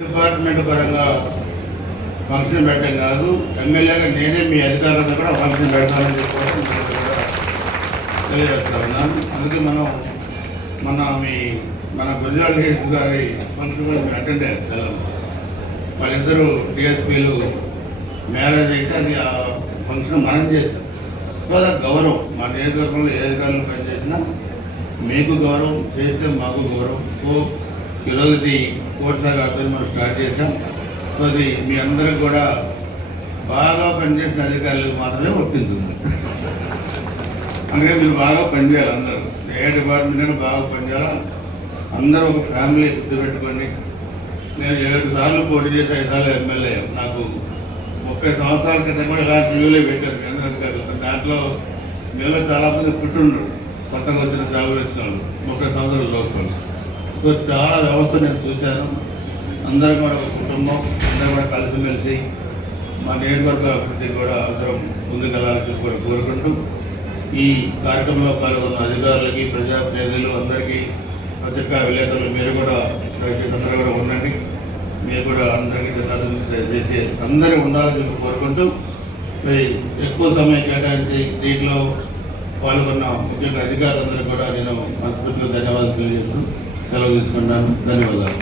Department పరంగా function పెట్టడం కాదు, ఎమ్మెల్యేగా నేనే మీ అధికారులతో కూడా ఫంక్షన్ పెడతానని చెప్పడం తెలియజేస్తా ఉన్నాను. అందుకే మన గుజరాల్ డిఎస్పీ గారి ఫంక్షన్ కూడా మేము అటెండ్ అయ్యాం. వాళ్ళిద్దరూ డిఎస్పీలు మ్యారేజ్ అయితే అది ఆ ఫంక్షన్ మనం చేస్తాం. అది గౌరవం. మా నియోజకవర్గంలో ఏ అధికారులు పనిచేసినా మీకు గౌరవం, చేస్తే మాకు గౌరవం. సో ఈరోజు ఇది కోర్టుసాగాతో మనం స్టార్ట్ చేసాం. సో అది మీ అందరికి కూడా బాగా పనిచేసిన అధికారులకు మాత్రమే వర్తించింది. అందుకే మీరు బాగా పనిచేయాలి. అందరూ ఏ డిపార్ట్మెంట్ అయినా బాగా పనిచేయాలి. అందరూ ఒక ఫ్యామిలీ గుర్తుపెట్టుకొని, నేను 7 సార్లు పోటీ చేసి 5 సార్లు ఎమ్మెల్యే. నాకు 30 సంవత్సరాల క్రితం కూడా ఇలాంటి రివ్యూలే పెట్టారు కేంద్ర అధికారులు. దాంట్లో మీలో చాలామంది పుట్టిండ్రు, కొత్తగా వచ్చిన జాబులు వచ్చిన వాళ్ళు 30 సంవత్సరాల లోపల. సో చాలా వ్యవస్థ నేను చూశాను. అందరూ కూడా ఒక కుటుంబం, అందరూ కూడా కలిసిమెలిసి మా నియోజకవర్గ అభివృద్ధి కూడా అందరం ముందుకెళ్ళాలని కూడా కోరుకుంటూ, ఈ కార్యక్రమంలో పాల్గొన్న అధికారులకి, ప్రజాప్రతినిధులు అందరికీ, పత్రికా విలేకరులు మీరు కూడా దయచేసి అందరూ కూడా ఉండండి. మీరు కూడా అందరికీ చేసి అందరూ ఉండాలని కోరుకుంటూ, ఎక్కువ సమయం కేటాయించి దీంట్లో పాల్గొన్న ముఖ్యంగా అధికారులందరూ కూడా నేను మనస్ఫూర్తిగా ధన్యవాదాలు తెలియజేస్తూ సెలవు తీసుకుంటాను. ధన్యవాదాలు.